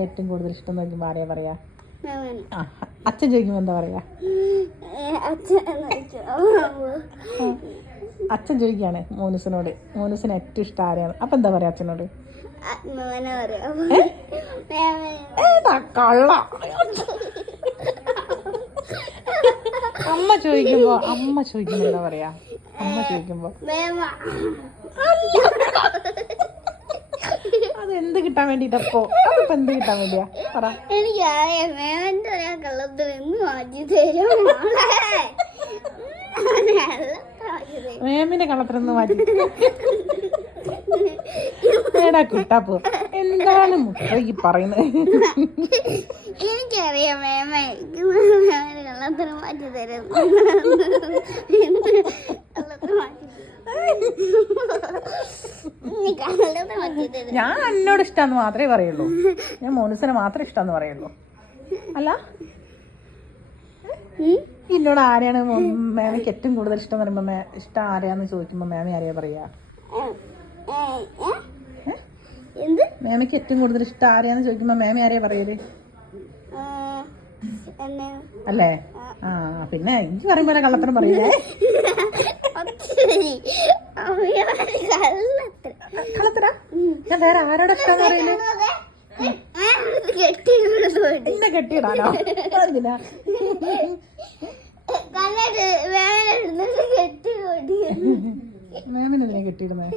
മേമയെ ഏറ്റവും കൂടുതൽ ഇഷ്ടം നോക്കുമ്പോൾ ആരെയാ പറയാ? ആ, അച്ഛൻ ചോദിക്കുമ്പോ എന്താ പറയാ? അച്ഛൻ ചോദിക്കാണ് മോനുസിനോട്, മോനുസിന് ഏറ്റവും ഇഷ്ടം ആരെയാണ്. അപ്പൊ എന്താ പറയാ അച്ഛനോട്? കള്ള. അമ്മ ചോദിക്കുമ്പോ എന്താ പറയാ? അമ്മ ചോദിക്കുമ്പോ അത് എന്ത് കിട്ടാൻ വേണ്ടിട്ടപ്പോ? അതിപ്പോ എന്ത് കിട്ടാൻ വേണ്ടിയാ പറ? എനിക്കറിയാം മേമിന്റെ കള്ളത്തിനൊന്നും മാറ്റി ഏടാ കിട്ടാപ്പോ? എന്താണ് മുട്ടയ്ക്ക് പറയുന്നത്? എനിക്കറിയാം മേമ കള്ളത്തിന് മാറ്റി തരും. ഞാൻ എന്നോട് ഇഷ്ടാന്ന് മാത്രമേ പറയുള്ളൂ. ഞാൻ മോനുസിനെ മാത്രമേ ഇഷ്ടാന്ന് പറയുള്ളൂ. അല്ല, എന്നോട് ആരെയാണ് മേമയ്ക്ക് ഏറ്റവും കൂടുതൽ ഇഷ്ടം എന്ന് പറയുമ്പോ ഇഷ്ടം ആരെയാന്ന് ചോദിക്കുമ്പോ മേമ ആരെയാ പറയാ? മേമയ്ക്ക് ഏറ്റവും കൂടുതൽ ഇഷ്ടം ആരെയാന്ന് ചോദിക്കുമ്പോ മേമ ആരെയാ പറയല്? അല്ലേ? ആ, പിന്നെ എനിക്ക് പറയുമ്പോ കള്ളത്തരം പറയില്ലേ? കള്ളത്തര? ഞാൻ വേറെ ആരോടെ ഇഷ്ടം അറിയില്ലേ? എന്നെ കെട്ടിയിടാനോ? എന്തിനാ? മേമിനെന്തിനാ കെട്ടിയിടുന്നേ?